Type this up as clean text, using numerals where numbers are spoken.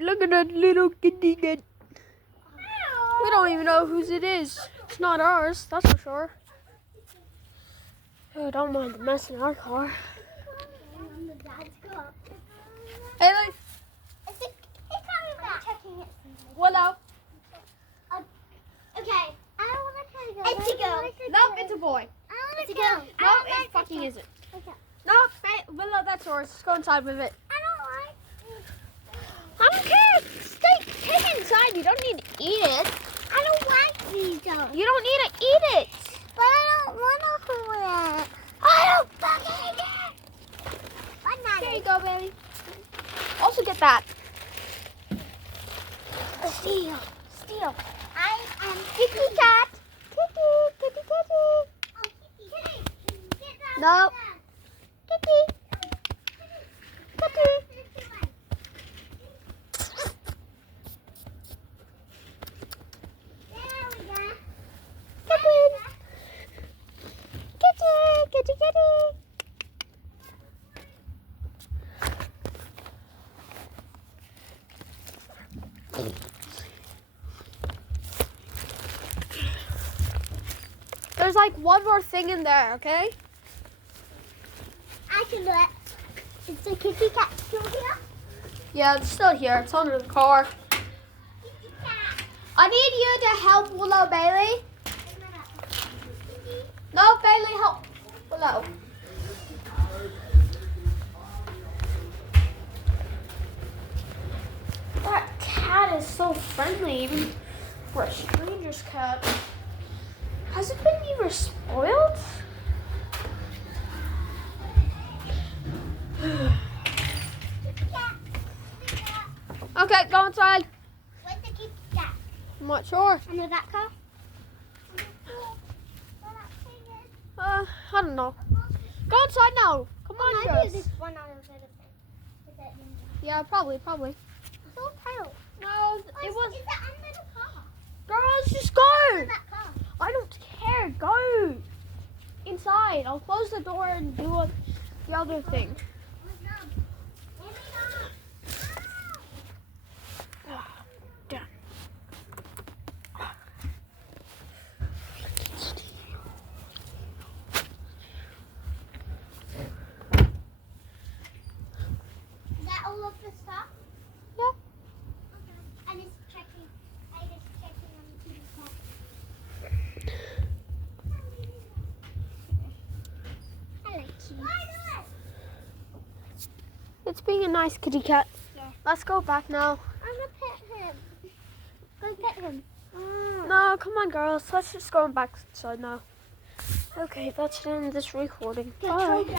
Look at that little kitty cat. We don't even know whose it is. It's not ours, that's for sure. Oh, don't mind the mess in our car. Hey, look. Willow. Okay. I don't want to go. It's a girl. Nope, it's a boy. It's a girl. No, it fucking isn't. Okay. No, Willow, that's yours. Let's go inside with it. I don't like. I don't care. Take it inside. You don't need to eat it. I don't like these though. You don't need to eat it. But I don't want to hold it. I don't fucking eat it. There you go, baby. Also get that. Steal. Steal. I am Kitty cat. Kitty, kitty, kitty. Oh, kitty. Get that. No. Kitty. Kitty. There we go. Kitty. Kitty, kitty, kitty. There's like one more thing in there, okay? I can do it. Is the kitty cat still here? Yeah, it's still here. It's under the car. Kitty cat. I need you to help Willow, Bailey. No, Bailey, help Willow. That cat is so friendly, even for a stranger's cat. Has it been either spoiled? Okay, go inside. Where's the kitty cat? I'm not sure. Under that car? I don't know. Go inside now. Come on, girls. This one on the other side. Yeah, probably. So tight. No, it was. Is that under the car? Girls, just go. Under that car. I don't care. Go inside. I'll close the door and do the other thing. Damn. Is that all of the stuff? Yeah. Okay. I just checking on the kitty cat. I like kitty. It's being a nice kitty cat. Yeah. Let's go back now. I'm gonna pet him. Go pet him. No, come on, girls. Let's just go back inside now. Okay, that's the end of this recording. Bye.